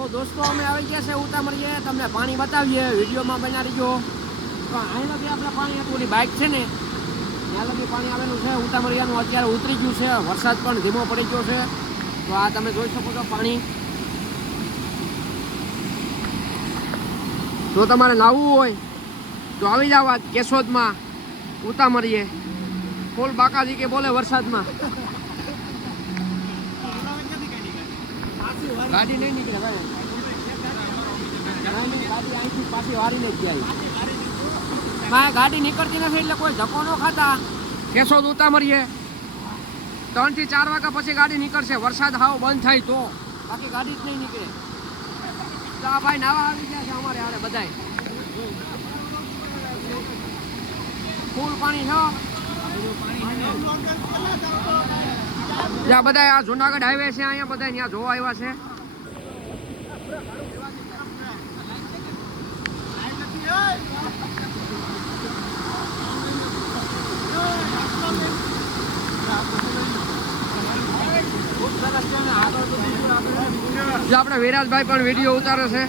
તો દોસ્તો, અમે આવી ગયા છે ઉતામળીએ. તમને પાણી બતાવીએ. વિડીયોમાં બના રહીજો. તો અહીં લગી આપણે પાણી હતું બાઇક છે ને, ત્યાં લગી પાણી આવેલું છે. ઉતામળિયાનું અત્યારે ઉતરી ગયું છે. વરસાદ પણ ધીમો પડી ગયો છે. તો આ તમે જોઈ શકો છો પાણી. જો તમારે લાવવું હોય, તો આવી જાવ કેશોદમાં. ઉતામળીએ. ફૂલ બાકાજી કે બોલે વરસાદમાં. ગાડી નહીં નીકળે ભાઈ. ગાડી અહીંથી પાછી વારીને ગાડી નીકળતી નથી એટલે કોઈ ધક્કો ખાતા. કેશોદ ઉતામળીએ ત્રણથી ચાર વાગ્યા પછી ગાડી નીકળશે. વરસાદ હાવ બંધ થાય તો. બાકી ગાડી જ નહીં નીકળે. તો આ ભાઈ નાવા આવી ગયા છે અમારે હારે બધાય. ફૂલ પાણી છે. બધા આ જુનાગઢ હાઈવે છે, અહીંયા બધા ત્યાં જોવા આવ્યા છે. આપણે વિરાજભાઈ પણ વીડિયો ઉતારે છે.